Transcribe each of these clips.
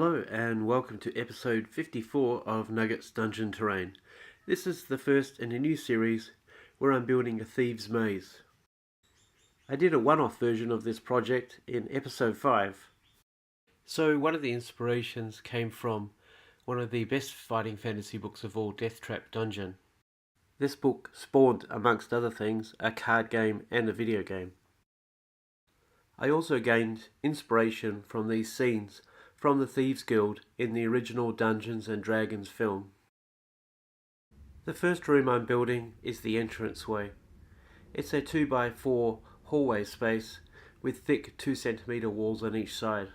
Hello and welcome to episode 54 of Nugget's Dungeon Terrain. This is the first in a new series where I'm building a Thieves maze. I did a one-off version of this project in episode 5. So one of the inspirations came from one of the best fighting fantasy books of all, Death Trap Dungeon. This book spawned, amongst other things, a card game and a video game. I also gained inspiration from these scenes from the Thieves Guild in the original Dungeons and Dragons film. The first room I'm building is the entranceway. It's a 2x4 hallway space with thick 2cm walls on each side.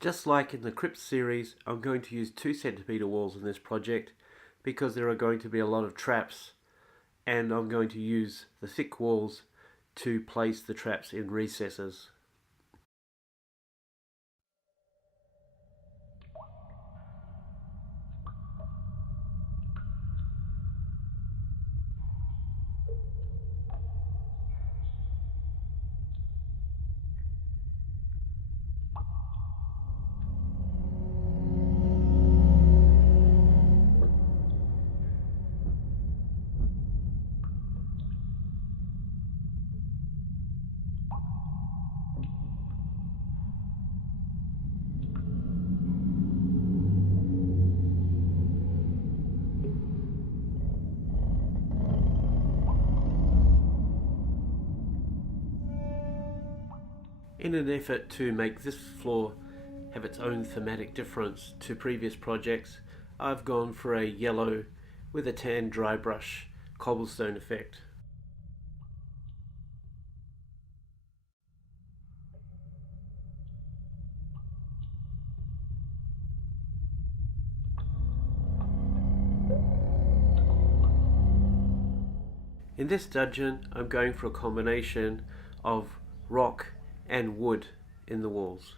Just like in the Crypt series, I'm going to use 2cm walls in this project because there are going to be a lot of traps, and I'm going to use the thick walls to place the traps in recesses. In an effort to make this floor have its own thematic difference to previous projects, I've gone for a yellow with a tan dry brush cobblestone effect. In this dungeon, I'm going for a combination of rock and wood in the walls.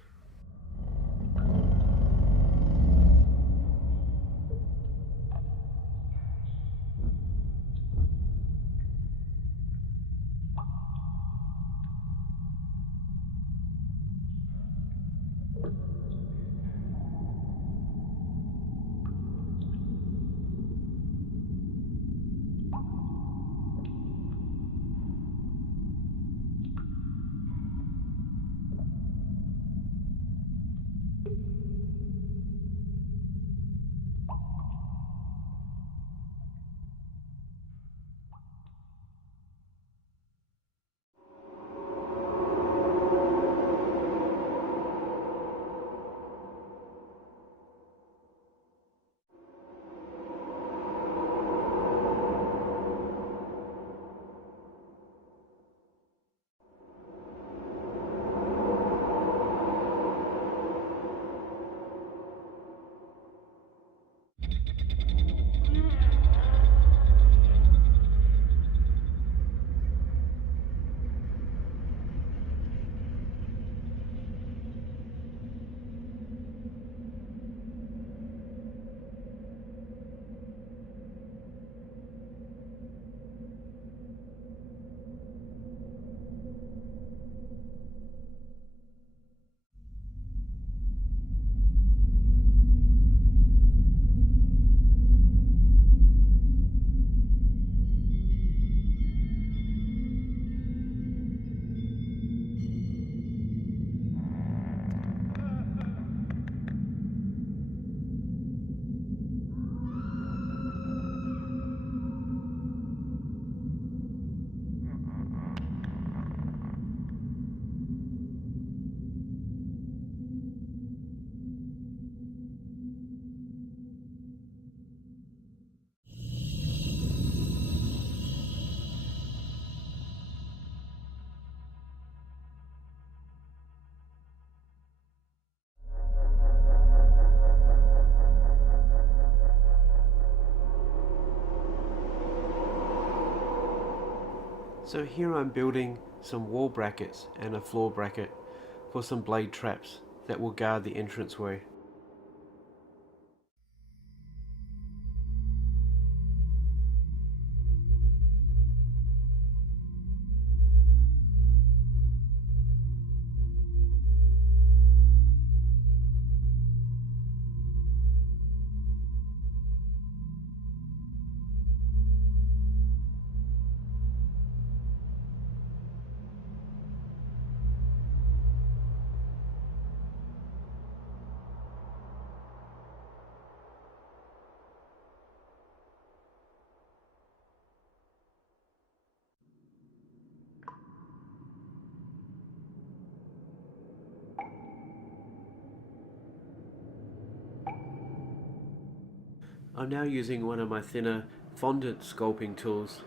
So here I'm building some wall brackets and a floor bracket for some blade traps that will guard the entranceway. I'm now using one of my thinner fondant sculpting tools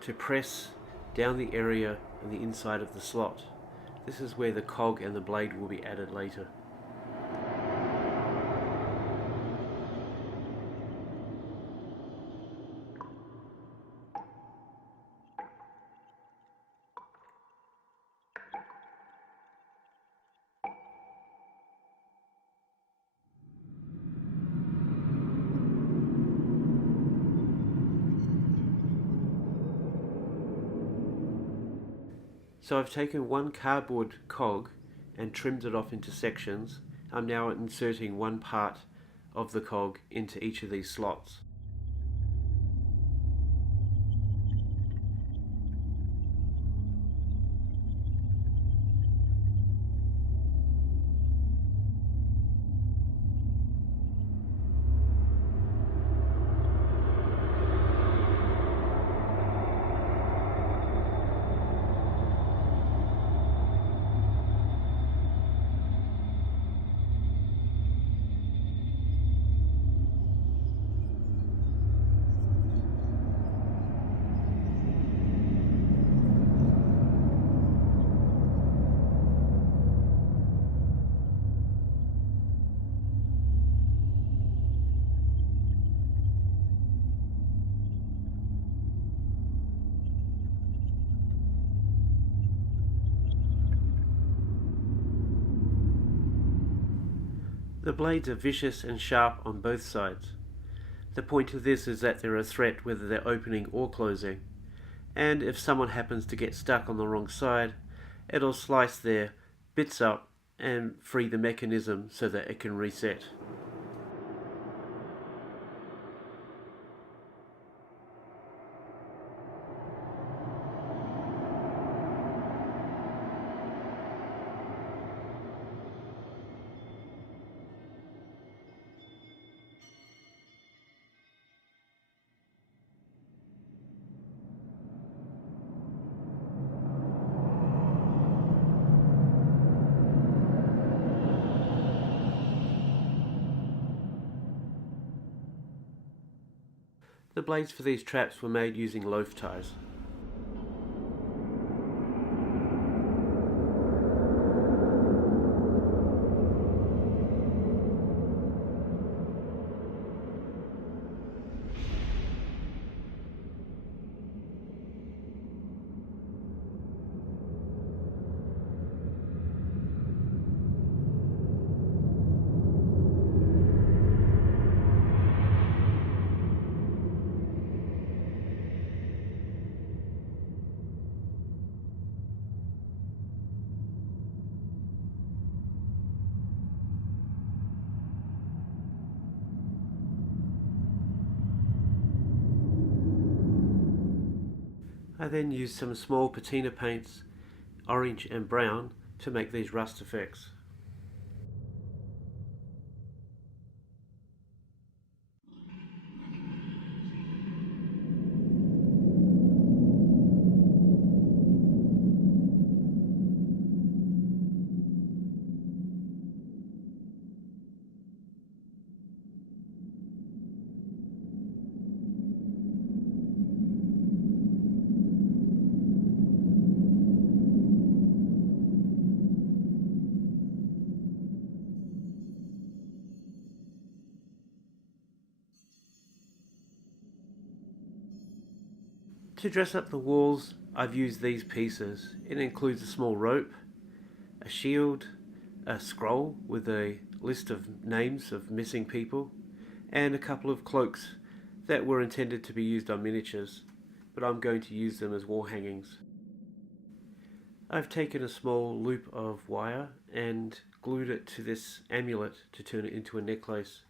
to press down the area on the inside of the slot. This is where the cog and the blade will be added later. So I've taken one cardboard cog and trimmed it off into sections. I'm now inserting one part of the cog into each of these slots. The blades are vicious and sharp on both sides. The point of this is that they're a threat whether they're opening or closing, and if someone happens to get stuck on the wrong side, it'll slice their bits up and free the mechanism so that it can reset. The blades for these traps were made using loaf ties. I then used some small patina paints, orange and brown, to make these rust effects. To dress up the walls, I've used these pieces. It includes a small rope, a shield, a scroll with a list of names of missing people, and a couple of cloaks that were intended to be used on miniatures, but I'm going to use them as wall hangings. I've taken a small loop of wire and glued it to this amulet to turn it into a necklace.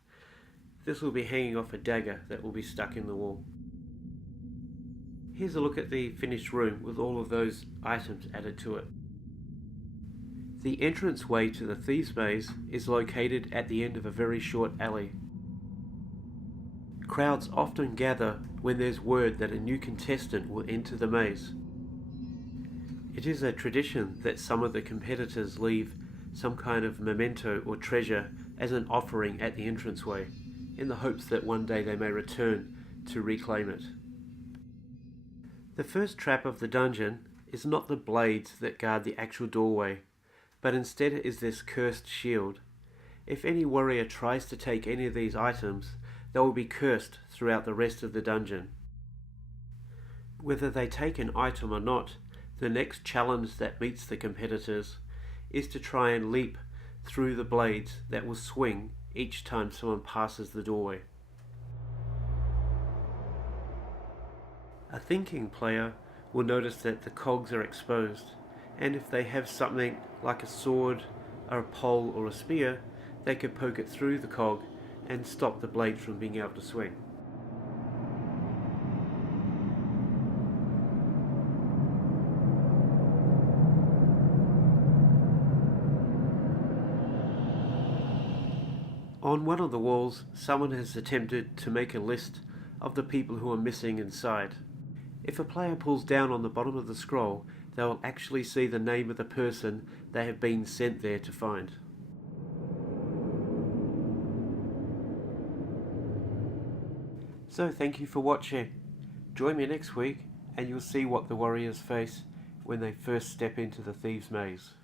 This will be hanging off a dagger that will be stuck in the wall. Here's a look at the finished room with all of those items added to it. The entranceway to the Thieves Maze is located at the end of a very short alley. Crowds often gather when there's word that a new contestant will enter the maze. It is a tradition that some of the competitors leave some kind of memento or treasure as an offering at the entranceway, in the hopes that one day they may return to reclaim it. The first trap of the dungeon is not the blades that guard the actual doorway, but instead is this cursed shield. If any warrior tries to take any of these items, they will be cursed throughout the rest of the dungeon. Whether they take an item or not, the next challenge that meets the competitors is to try and leap through the blades that will swing each time someone passes the doorway. A thinking player will notice that the cogs are exposed, and if they have something like a sword, or a pole or a spear, they could poke it through the cog and stop the blade from being able to swing. On one of the walls, someone has attempted to make a list of the people who are missing inside. If a player pulls down on the bottom of the scroll, they will actually see the name of the person they have been sent there to find. So thank you for watching. Join me next week and you'll see what the warriors face when they first step into the Thieves' Maze.